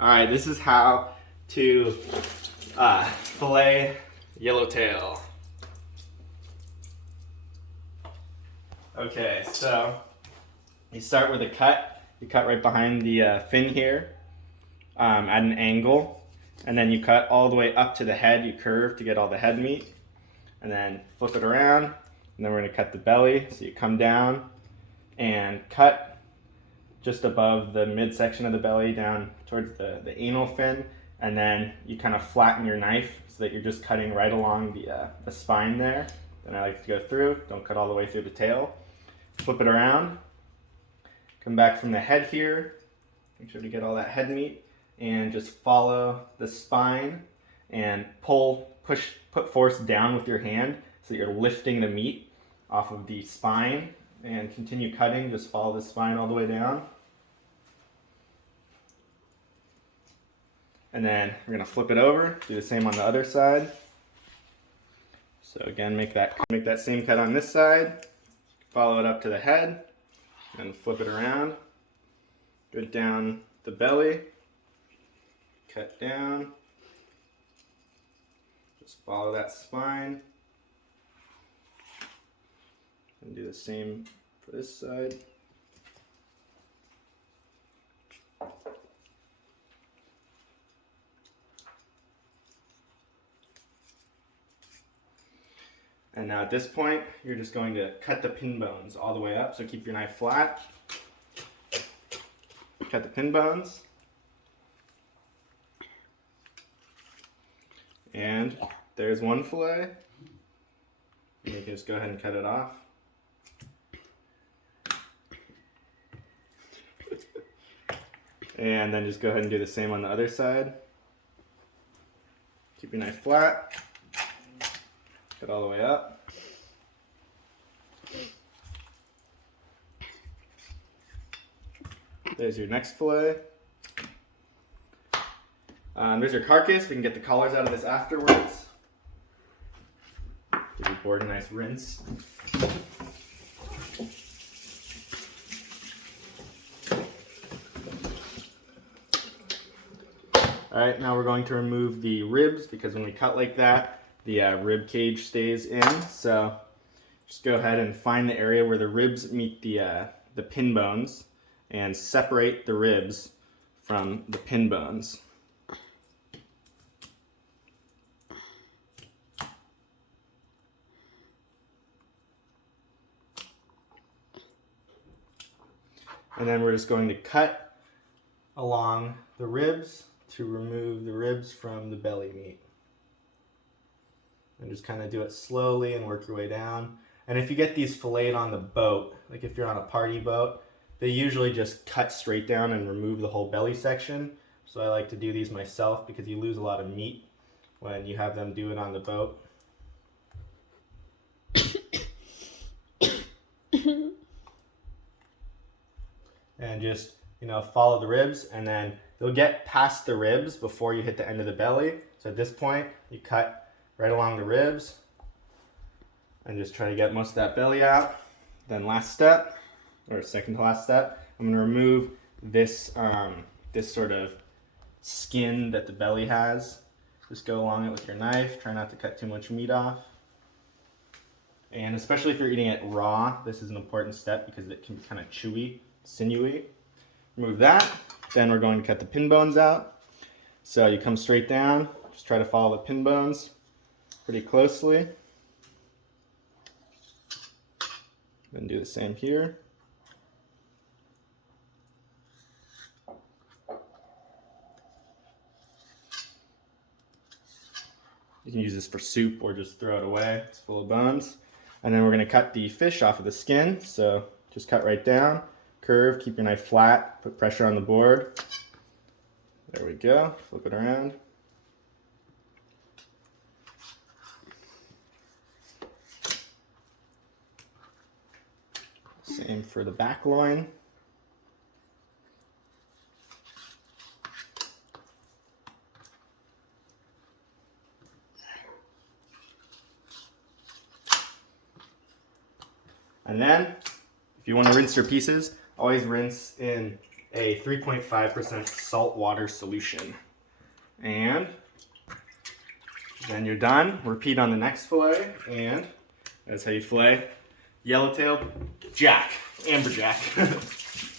All right, this is how to fillet yellowtail. Okay, so you start with a cut. You cut right behind the fin here at an angle, and then you cut all the way up to the head. You curve to get all the head meat, and then flip it around, and then we're gonna cut the belly. So you come down and cut just above the midsection of the belly down towards the anal fin, and then you kind of flatten your knife so that you're just cutting right along the spine there. Then I like to go through, don't cut all the way through the tail. Flip it around, come back from the head here, make sure to get all that head meat, and just follow the spine and put force down with your hand so that you're lifting the meat off of the spine, and continue cutting, just follow the spine all the way down. And then we're gonna flip it over, do the same on the other side. So again, make that same cut on this side, follow it up to the head, and flip it around. Go down the belly, cut down, just follow that spine, and do the same for this side. And now at this point, you're just going to cut the pin bones all the way up. So keep your knife flat. Cut the pin bones. And there's one fillet. And you can just go ahead and cut it off. And then just go ahead and do the same on the other side. Keep your knife flat. Cut all the way up. There's your next fillet. There's your carcass. We can get the collars out of this afterwards. Give your board a nice rinse. Alright, now we're going to remove the ribs, because when we cut like that, the rib cage stays in. So just go ahead and find the area where the ribs meet the pin bones and separate the ribs from the pin bones. And then we're just going to cut along the ribs to remove the ribs from the belly meat. And just kind of do it slowly and work your way down. And if you get these filleted on the boat, like if you're on a party boat, they usually just cut straight down and remove the whole belly section. So I like to do these myself because you lose a lot of meat when you have them do it on the boat. And just, follow the ribs, and then you'll get past the ribs before you hit the end of the belly. So at this point, you cut right along the ribs and just try to get most of that belly out. Then last step, or second to last step, I'm going to remove this this sort of skin that the belly has. Just go along it with your knife. Try not to cut too much meat off. And especially if you're eating it raw, this is an important step because it can be kind of chewy, sinewy. Remove that. Then we're going to cut the pin bones out. So you come straight down. Just try to follow the pin bones pretty closely. Then do the same here. You can use this for soup or just throw it away. It's full of bones. And then we're going to cut the fish off of the skin. So just cut right down, curve, keep your knife flat, put pressure on the board. There we go. Flip it around. Same for the back loin. And then, if you want to rinse your pieces, always rinse in a 3.5% salt water solution. And then you're done. Repeat on the next fillet, and that's how you fillet yellowtail jack, amberjack.